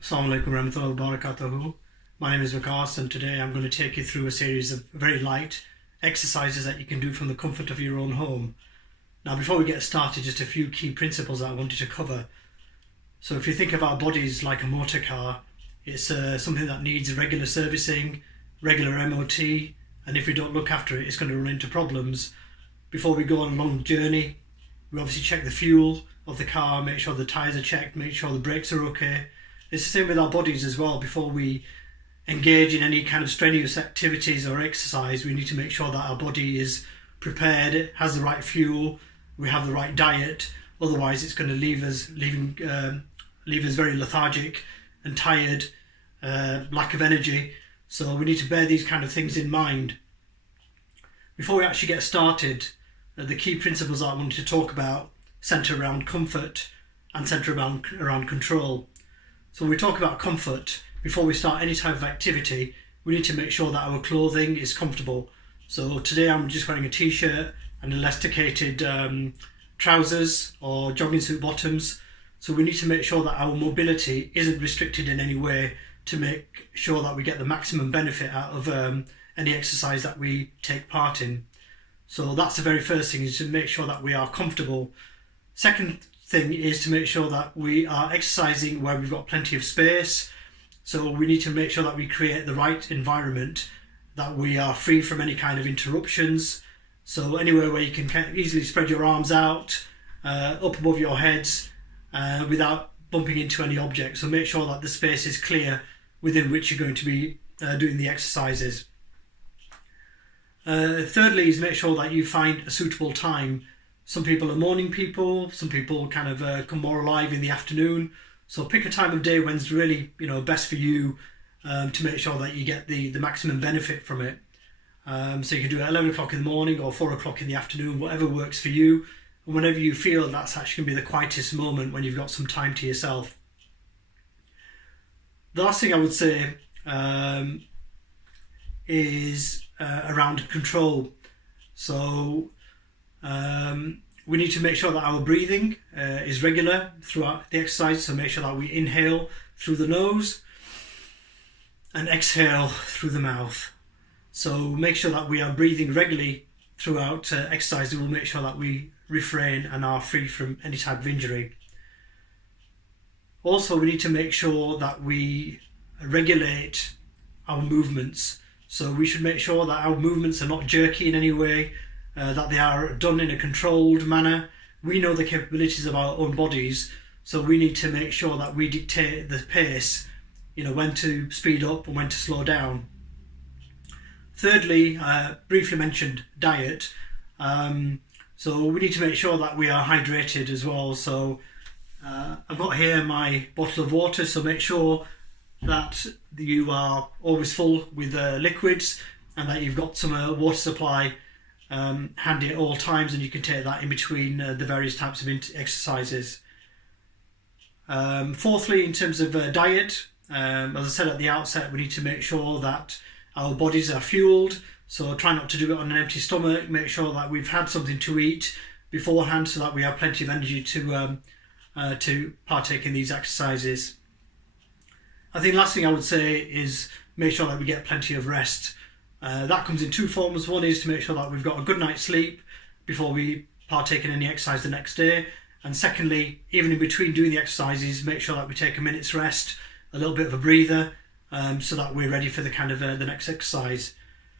Assalamu alaikum warahmatullahi wabarakatuh. My name is Vikas, and today I'm going to take you through a series of very light exercises that you can do from the comfort of your own home. Now, before we get started, just a few key principles that I wanted to cover. So if you think of our bodies like a motor car, it's something that needs regular servicing, regular MOT, and if we don't look after it, it's going to run into problems. Before we go on a long journey, we obviously check the fuel of the car, make sure the tyres are checked, make sure the brakes are okay. It's the same with our bodies as well. Before we engage in any kind of strenuous activities or exercise, we need to make sure that our body is prepared, has the right fuel, we have the right diet. Otherwise, it's going to leave us very lethargic and tired, lack of energy. So we need to bear these kind of things in mind. Before we actually get started, the key principles I wanted to talk about centre around comfort and centre around control. So when we talk about comfort, before we start any type of activity, we need to make sure that our clothing is comfortable. So today I'm just wearing a t-shirt and elasticated trousers or jogging suit bottoms. So we need to make sure that our mobility isn't restricted in any way to make sure that we get the maximum benefit out of any exercise that we take part in. So that's the very first thing, is to make sure that we are comfortable. Second thing is to make sure that we are exercising where we've got plenty of space. So we need to make sure that we create the right environment, that we are free from any kind of interruptions. So anywhere where you can easily spread your arms out, up above your heads, without bumping into any objects. So make sure that the space is clear within which you're going to be doing the exercises. Thirdly is make sure that you find a suitable time. Some people are morning people, some people kind of come more alive in the afternoon. So pick a time of day when's really best for you, to make sure that you get the maximum benefit from it. So you can do it at 11 o'clock in the morning or 4 o'clock in the afternoon, whatever works for you. And whenever you feel that's actually going to be the quietest moment, when you've got some time to yourself. The last thing I would say is around control. So we need to make sure that our breathing is regular throughout the exercise. So make sure that we inhale through the nose and exhale through the mouth. So make sure that we are breathing regularly throughout exercise. We'll make sure that we refrain and are free from any type of injury. Also, we need to make sure that we regulate our movements. So we should make sure that our movements are not jerky in any way, that they are done in a controlled manner. We know the capabilities of our own bodies, so we need to make sure that we dictate the pace, when to speed up and when to slow down. Thirdly, briefly mentioned diet. So we need to make sure that we are hydrated as well. So I've got here my bottle of water, so make sure that you are always full with liquids, and that you've got some water supply handy at all times, and you can take that in between the various types of exercises. Fourthly, in terms of diet, as I said at the outset, we need to make sure that our bodies are fueled. So try not to do it on an empty stomach. Make sure that we've had something to eat beforehand, so that we have plenty of energy to partake in these exercises. I think the last thing I would say is make sure that we get plenty of rest. That comes in two forms. One is to make sure that we've got a good night's sleep before we partake in any exercise the next day. And secondly, even in between doing the exercises, make sure that we take a minute's rest, a little bit of a breather, so that we're ready for the kind of the next exercise.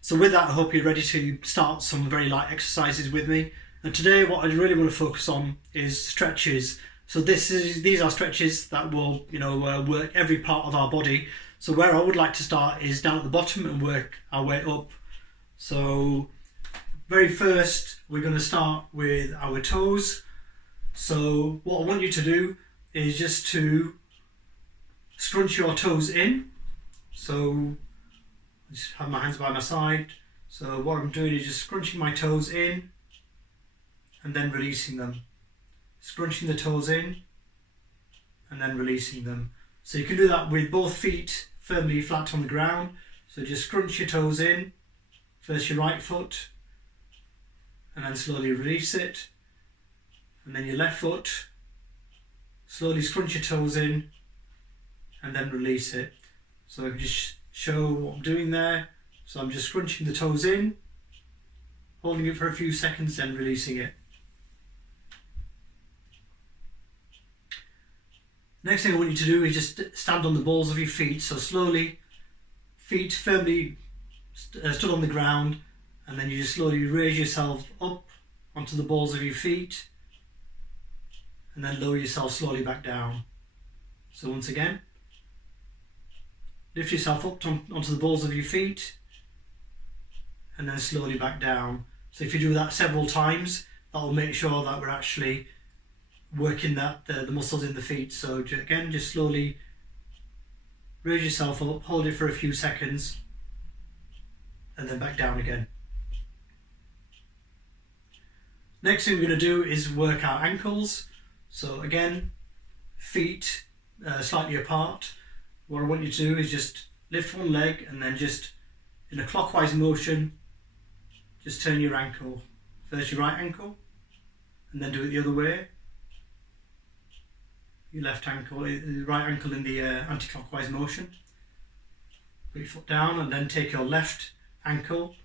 So with that, I hope you're ready to start some very light exercises with me. And today, what I really want to focus on is stretches. So these are stretches that will work every part of our body. So where I would like to start is down at the bottom and work our way up. So very first, we're going to start with our toes. So what I want you to do is just to scrunch your toes in. So I just have my hands by my side. So what I'm doing is just scrunching my toes in and then releasing them. Scrunching the toes in and then releasing them. So you can do that with both feet firmly flat on the ground. So just scrunch your toes in, first your right foot, and then slowly release it. And then your left foot, slowly scrunch your toes in and then release it. So I can just show what I'm doing there. So I'm just scrunching the toes in, holding it for a few seconds, then releasing it. Next thing I want you to do is just stand on the balls of your feet. So slowly, feet firmly stood on the ground, and then you just slowly raise yourself up onto the balls of your feet, and then lower yourself slowly back down. So once again, lift yourself up onto the balls of your feet, and then slowly back down. So if you do that several times, that will make sure that we're actually working the muscles in the feet. So again, just slowly raise yourself up, hold it for a few seconds, and then back down again. Next thing we're going to do is work our ankles. So again, feet slightly apart. What I want you to do is just lift one leg, and then just in a clockwise motion, just turn your ankle. First your right ankle, and then do it the other way. Your left ankle, the right ankle in the anti-clockwise motion. Put your foot down, and then take your left ankle.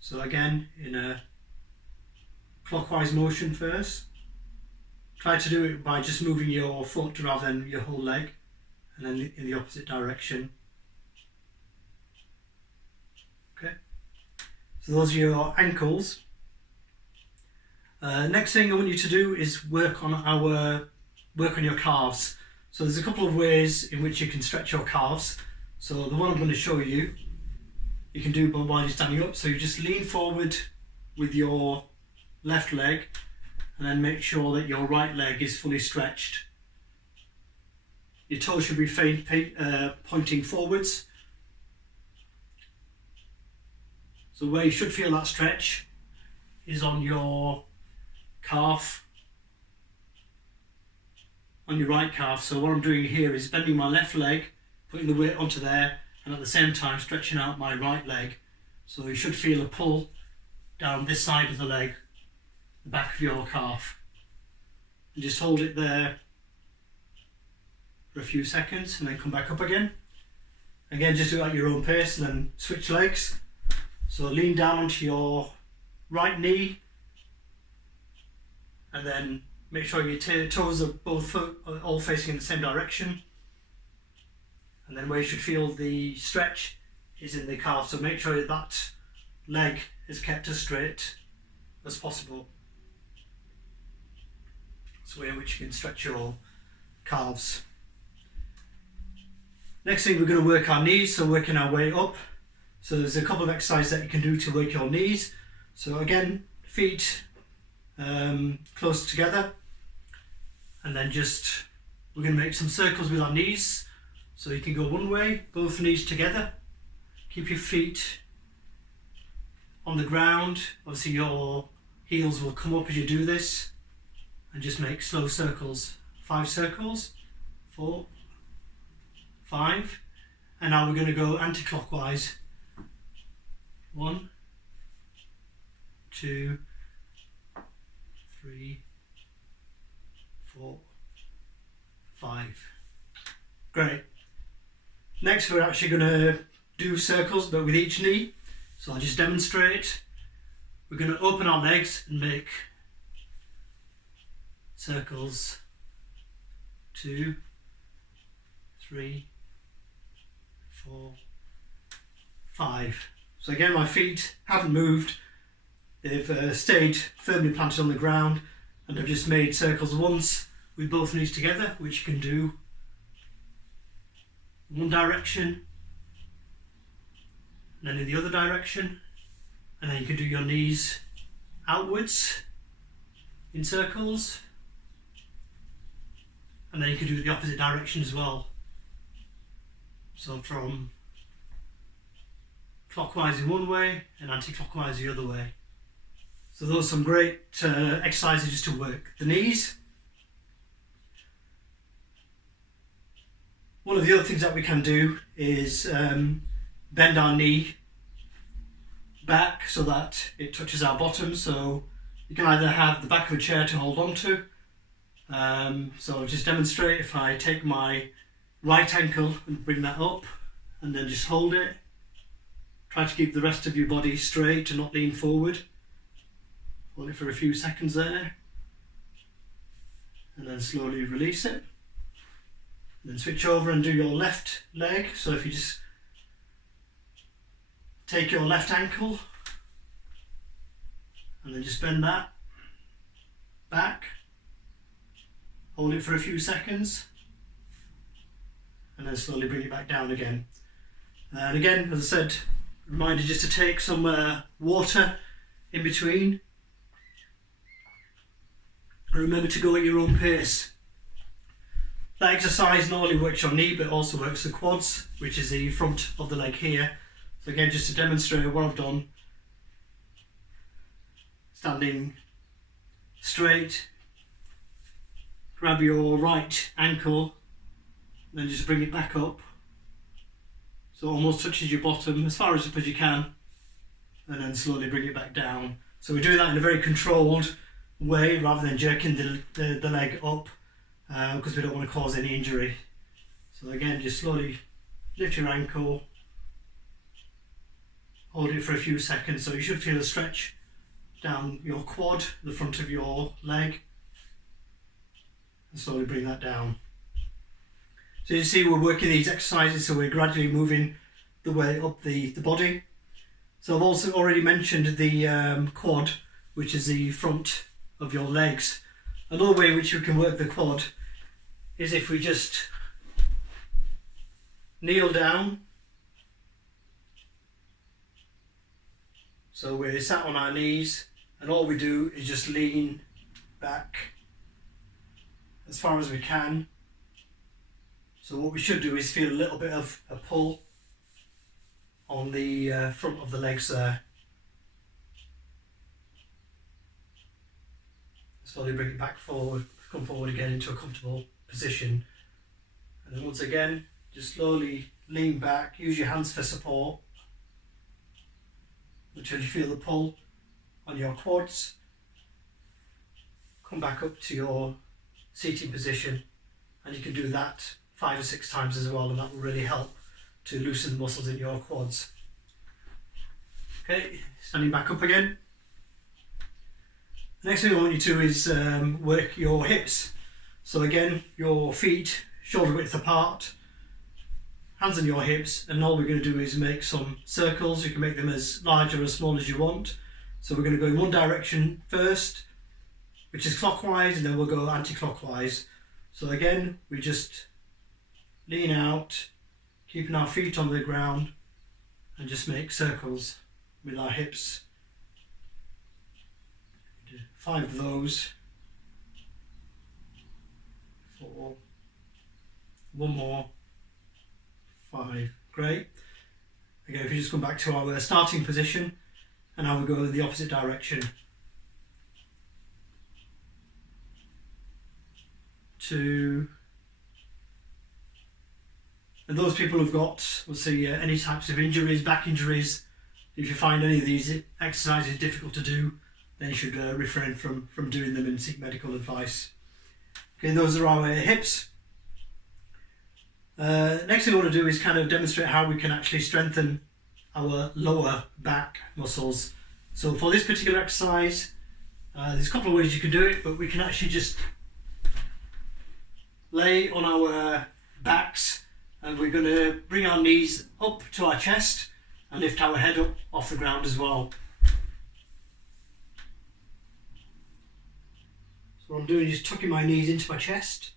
So again, in a clockwise motion first. Try to do it by just moving your foot rather than your whole leg, and then in the opposite direction. Okay, so those are your ankles. Next thing I want you to do is work on your calves. So there's a couple of ways in which you can stretch your calves. So the one I'm going to show you, you can do while you're standing up. So you just lean forward with your left leg, and then make sure that your right leg is fully stretched. Your toes should be pointing forwards. So where you should feel that stretch is on your calf, on your right calf. So what I'm doing here is bending my left leg, putting the weight onto there, and at the same time stretching out my right leg. So you should feel a pull down this side of the leg, the back of your calf. And just hold it there for a few seconds, and then come back up again. Again, just do it at your own pace, and then switch legs. So lean down onto your right knee, and then make sure your toes are both all facing in the same direction. And then where you should feel the stretch is in the calf. So make sure that leg is kept as straight as possible. It's a way in which you can stretch your calves. Next thing, we're going to work our knees, so working our way up. So there's a couple of exercises that you can do to work your knees. So again, feet close together, and then we're going to make some circles with our knees. So you can go one way, both knees together. Keep your feet on the ground. Obviously your heels will come up as you do this, and just make slow circles. 5 circles, 4, 5, and now we're going to go anti-clockwise. 1, 2, 3, 4, 5. Great. Next, we're actually going to do circles, but with each knee. So I'll just demonstrate. We're going to open our legs and make circles. 2, 3, 4, 5. So again, my feet haven't moved. They've stayed firmly planted on the ground, and I've just made circles once with both knees together, which you can do one direction, and then in the other direction, and then you can do your knees outwards in circles, and then you can do it the opposite direction as well. So from clockwise in one way and anti-clockwise the other way. So those are some great exercises just to work the knees. One of the other things that we can do is bend our knee back so that it touches our bottom. So you can either have the back of a chair to hold on to. So I'll just demonstrate. If I take my right ankle and bring that up, and then just hold it. Try to keep the rest of your body straight and not lean forward. Hold it for a few seconds there, and then slowly release it. And then switch over and do your left leg. So if you just take your left ankle and then just bend that back, hold it for a few seconds, and then slowly bring it back down again. And again, as I said, reminder just to take some water in between. And remember to go at your own pace. That exercise not only works your knee but also works the quads, which is the front of the leg here. So again, just to demonstrate what I've done, standing straight, grab your right ankle, then just bring it back up, so it almost touches your bottom as far as up as you can, and then slowly bring it back down. So we're doing that in a very controlled way rather than jerking the leg up, because we don't want to cause any injury. So again, just slowly lift your ankle, hold it for a few seconds, so you should feel a stretch down your quad, the front of your leg, and slowly bring that down. So you see we're working these exercises, so we're gradually moving the way up the body. So I've also already mentioned the quad, which is the front of your legs. Another way in which we can work the quad is if we just kneel down. So we're sat on our knees and all we do is just lean back as far as we can. So what we should do is feel a little bit of a pull on the front of the legs there. Slowly bring it back forward, come forward again into a comfortable position. And then once again, just slowly lean back, use your hands for support until you feel the pull on your quads. Come back up to your seating position, and you can do that 5 or 6 times as well, and that will really help to loosen the muscles in your quads. Okay, standing back up again. The next thing I want you to do is work your hips. So again, your feet shoulder width apart, hands on your hips, and all we're going to do is make some circles. You can make them as large or as small as you want. So we're going to go in one direction first, which is clockwise, and then we'll go anti-clockwise. So again, we just lean out, keeping our feet on the ground, and just make circles with our hips. 5 of those. 4. 1 more. 5. Great. Again, if you just come back to our starting position, and now we go in the opposite direction. 2. And those people who've got, we'll see, any types of injuries, back injuries, if you find any of these exercises difficult to do, then you should refrain from doing them and seek medical advice. Okay, those are our hips. Next thing I want to do is kind of demonstrate how we can actually strengthen our lower back muscles. So for this particular exercise, there's a couple of ways you can do it, but we can actually just lay on our backs, and we're going to bring our knees up to our chest and lift our head up off the ground as well. So what I'm doing is tucking my knees into my chest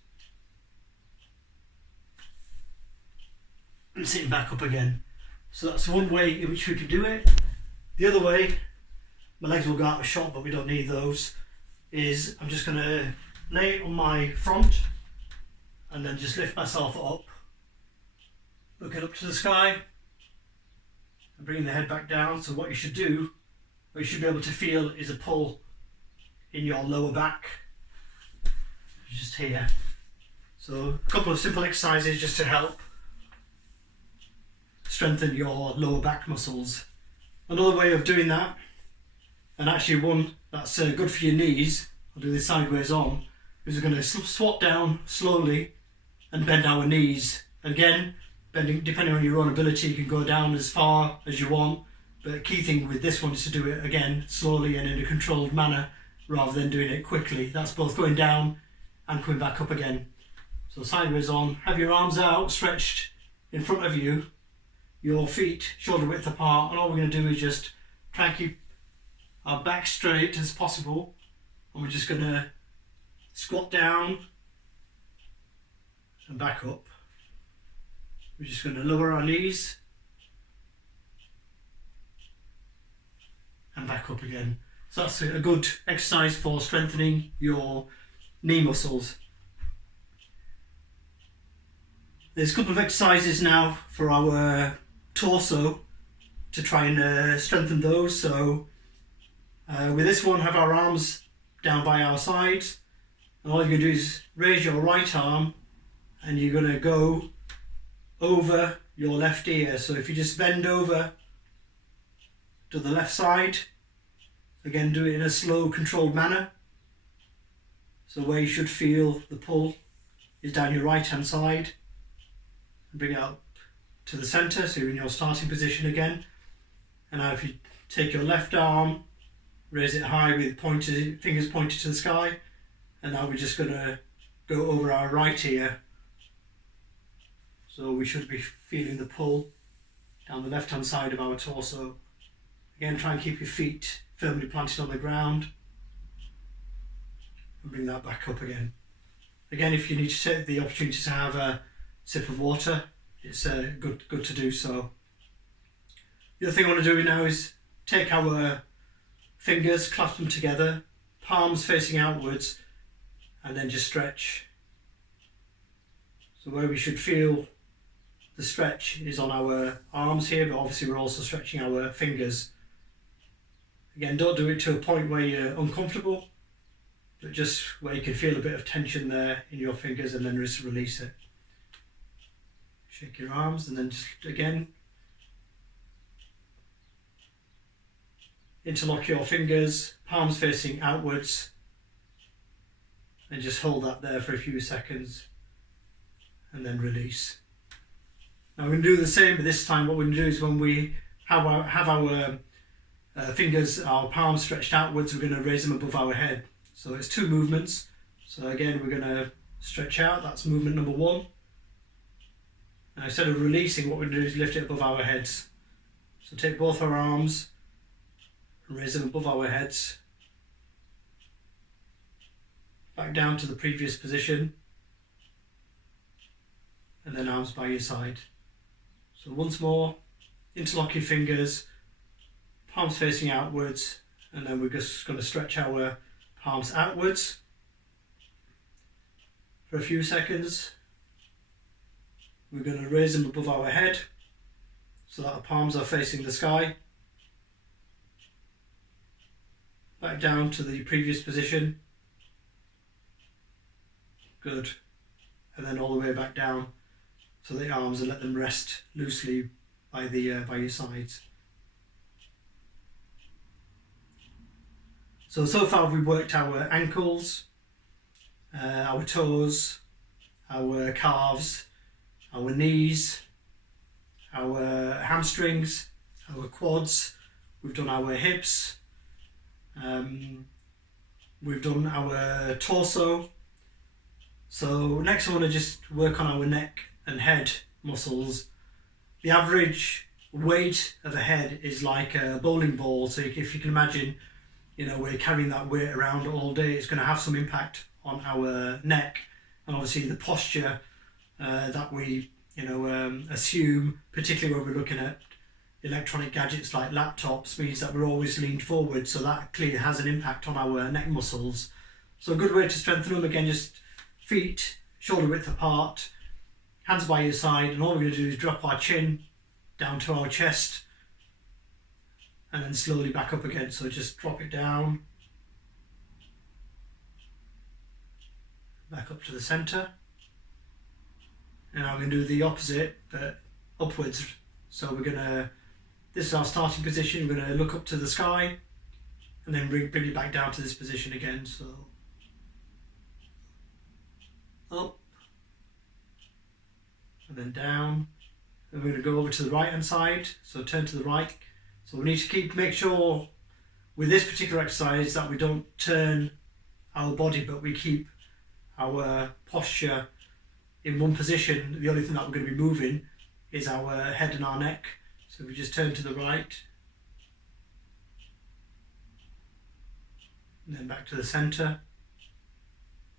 and sitting back up again. So that's one way in which we can do it. The other way, my legs will go out of shot, but we don't need those, is I'm just going to lay on my front and then just lift myself up, looking up to the sky and bringing the head back down. So what you should do, what you should be able to feel, is a pull in your lower back, just here. So a couple of simple exercises just to help strengthen your lower back muscles. Another way of doing that, and actually one that's good for your knees, I'll do this sideways on, is we're going to swat down slowly and bend our knees Again, depending on your own ability, you can go down as far as you want, but the key thing with this one is to do it again slowly and in a controlled manner rather than doing it quickly. That's both going down and coming back up again. So sideways on, have your arms out, stretched in front of you, your feet shoulder width apart, and all we're going to do is just try and keep our back straight as possible, and we're just going to squat down and back up. We're just going to lower our knees and back up again. So that's a good exercise for strengthening your knee muscles. There's a couple of exercises now for our torso to try and strengthen those. So with this one, have our arms down by our sides, and all you're going to do is raise your right arm and you're going to go over your left ear. So if you just bend over to the left side, again do it in a slow controlled manner. So where you should feel the pull is down your right hand side. Bring it up to the centre, so you're in your starting position again. And now if you take your left arm, raise it high with fingers pointed to the sky, and now we're just going to go over our right ear. So we should be feeling the pull down the left hand side of our torso. Again, try and keep your feet firmly planted on the ground and bring that back up again. Again, if you need to take the opportunity to have a sip of water, it's good to do so. The other thing I want to do now is take our fingers, clasp them together, palms facing outwards, and then just stretch. So where we should feel the stretch is on our arms here, but obviously we're also stretching our fingers. Again, don't do it to a point where you're uncomfortable, but just where you can feel a bit of tension there in your fingers, and then just release it. Shake your arms, and then just again interlock your fingers, palms facing outwards, and just hold that there for a few seconds and then release. Now we're going to do the same, but this time what we're going to do is when we have our fingers, our palms stretched outwards, we're going to raise them above our head. So it's two movements. So again, we're going to stretch out, that's movement number one. Now instead of releasing, what we're going to do is lift it above our heads. So take both our arms and raise them above our heads. Back down to the previous position. And then arms by your side. So once more, interlock your fingers, palms facing outwards, and then we're just going to stretch our palms outwards for a few seconds. We're going to raise them above our head so that our palms are facing the sky. Back down to the previous position. Good. And then all the way back down to the arms and let them rest loosely by your sides. So far we've worked our ankles, our toes, our calves, our knees, our hamstrings, our quads, we've done our hips, we've done our torso. So next I want to just work on our neck and head muscles. The average weight of a head is like a bowling ball, so if you can imagine, we're carrying that weight around all day, it's going to have some impact on our neck, and obviously the posture that we assume, particularly when we're looking at electronic gadgets like laptops, means that we're always leaned forward, so that clearly has an impact on our neck muscles. So a good way to strengthen them, again, just feet shoulder width apart, hands by your side, and all we're going to do is drop our chin down to our chest and then slowly back up again. So just drop it down, back up to the centre. And now we're going to do the opposite, but upwards. So this is our starting position, we're going to look up to the sky and then bring it back down to this position again. So up, and then down. And we're going to go over to the right hand side, so turn to the right. So we need to make sure with this particular exercise that we don't turn our body, but we keep our posture in one position. The only thing that we're going to be moving is our head and our neck. So we just turn to the right, and then back to the centre,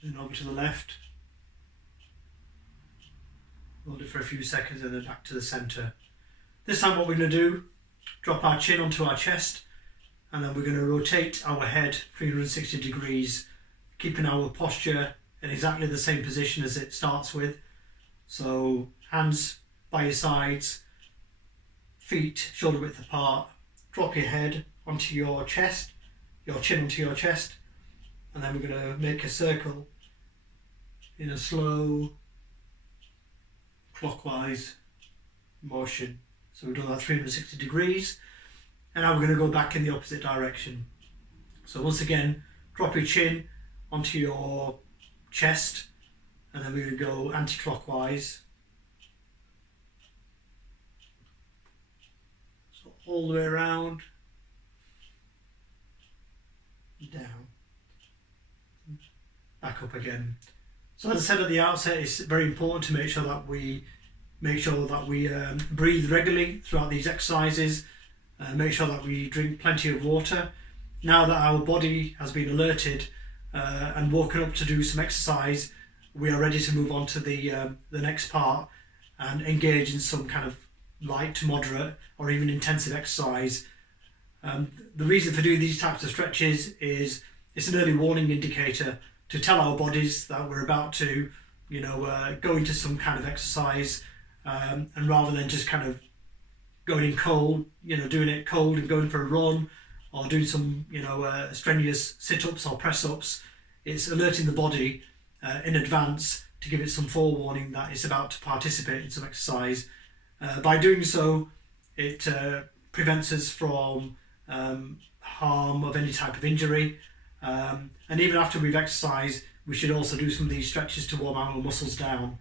then over to the left. Hold it for a few seconds and then back to the centre. This time what we're going to do, drop our chin onto our chest, and then we're going to rotate our head 360 degrees, keeping our posture in exactly the same position as it starts with. So hands by your sides, feet shoulder width apart, drop your head onto your chest, your chin onto your chest, and then we're going to make a circle in a slow clockwise motion. So we've done that 360 degrees, and now we're going to go back in the opposite direction. So once again, drop your chin onto your chest, and then we're going to go anti-clockwise. So all the way around, down, back up again. So as I said at the outset, it's very important to make sure that we breathe regularly throughout these exercises. Make sure that we drink plenty of water. Now that our body has been alerted and woken up to do some exercise, we are ready to move on to the next part and engage in some kind of light to moderate or even intensive exercise. The reason for doing these types of stretches is it's an early warning indicator to tell our bodies that we're about to, go into some kind of exercise, and rather than just kind of going in cold, doing it cold and going for a run or doing some, strenuous sit-ups or press-ups, it's alerting the body in advance to give it some forewarning that it's about to participate in some exercise. By doing so, it prevents us from harm of any type of injury. And even after we've exercised, we should also do some of these stretches to warm our muscles down.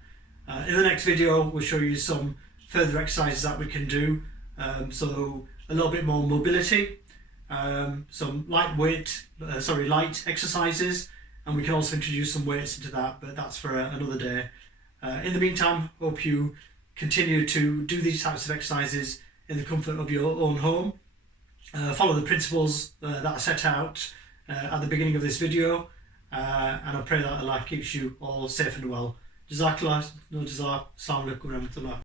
In the next video, we'll show you some further exercises that we can do. So a little bit more mobility, some light exercises, and we can also introduce some weights into that, but that's for another day. In the meantime, hope you continue to do these types of exercises in the comfort of your own home. Follow the principles that are set out at the beginning of this video, and I pray that Allah keeps you all safe and well. Jazakallah, no jazak, assalamu alaikum warahmatullah.